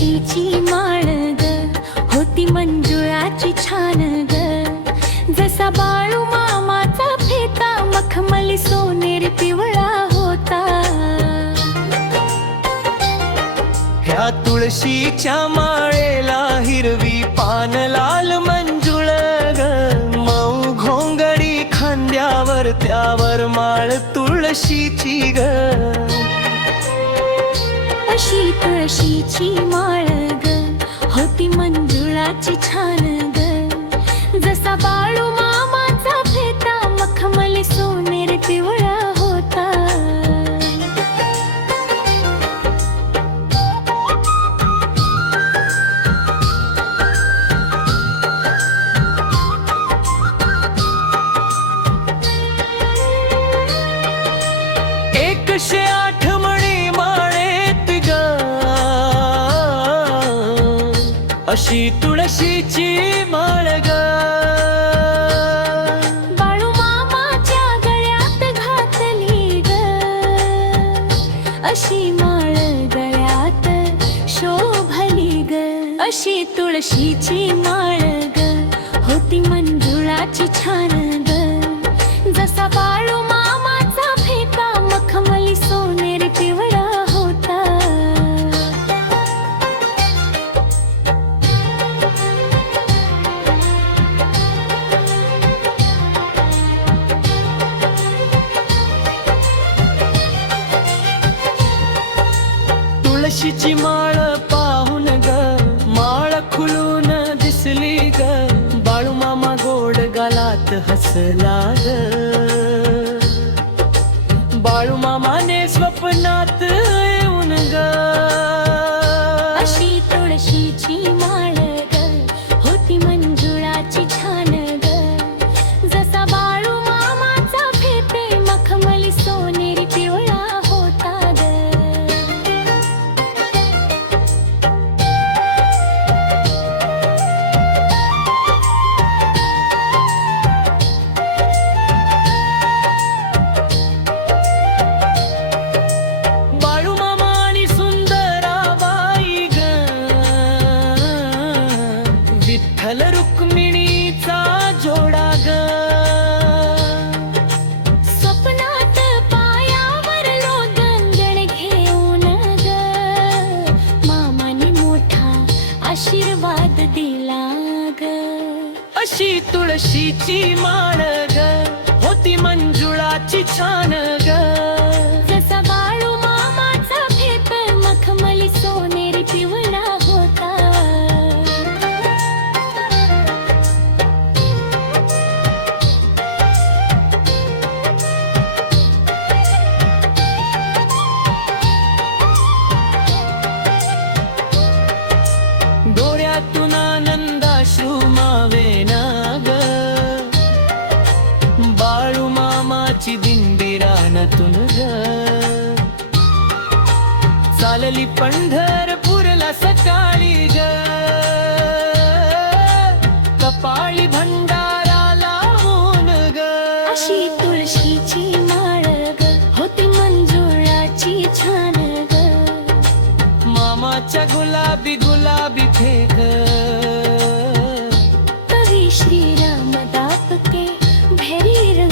तुळशीची माळ ग, होती मंजुळाची छान ग. जसा बाळू मामाचा फेता, मखमली सोनेरी पिवळा होता. ह्या तुळशीच्या माळेला हिरवी पान लाल मंजुळ ग, मऊ घोंगडी खांद्यावर त्यावर माळ तुळशीची ग. अशी तुळशीची माळ ग, होती मंजुळाची छान ग. जसा बाळू मामाचा फेता, मखमली सोनेरी पिवळा होता. एकशे आठ मणी माळेत ग, अशी तुळशीची माळ ग. बाळू मामाच्या गळ्यात घातली ग, अशी माळ गळ्यात शोभली ग. अशी तुळशीची माळ ग, होती मंजुळाची छान ग. जसा बाळू मामाचा फेता, मखमली सोनेरी पिवळा होता. तुळशीची माळ पाहून ग, माळ खुलून दिसली ग. बाळू मामा गोड गालात हसला ग. बाळू मामाने स्वप्नात येऊन ग, अशी तुळशीची माळ ग, होती मंजुळाची छान ग. जसा बाळू मामाचा फेते, मखमली सोनेरी पिवळा होता ग. बाळू मामा आणि सुंदराबाई ग, विठ्ठल रुक्मिणीचा जोडा ग. स्वप्नात पायावर लोगंगण घेऊन ग, मामाने मोठा आशीर्वाद दिला ग. अशी तुळशीची माळ ग, होती मंजुळाची छान ग. जसा बाळू मामाचा फेत, मखमली सोनेरी पिवळा होता. डोळ्यातून आनंदाश्रू मावेना ग, बाळू मामाची दिंडी रानातून ग. चालली पंढरपूरला सकाळी ग, कपाळी भंडारा लावून ग. अशी तुळशीची माळ ग, होती मंजुळाची छान ग. मामाच्या गुलाबी गुलाबी फेक, कवी श्रीराम दाप के भेरी रंग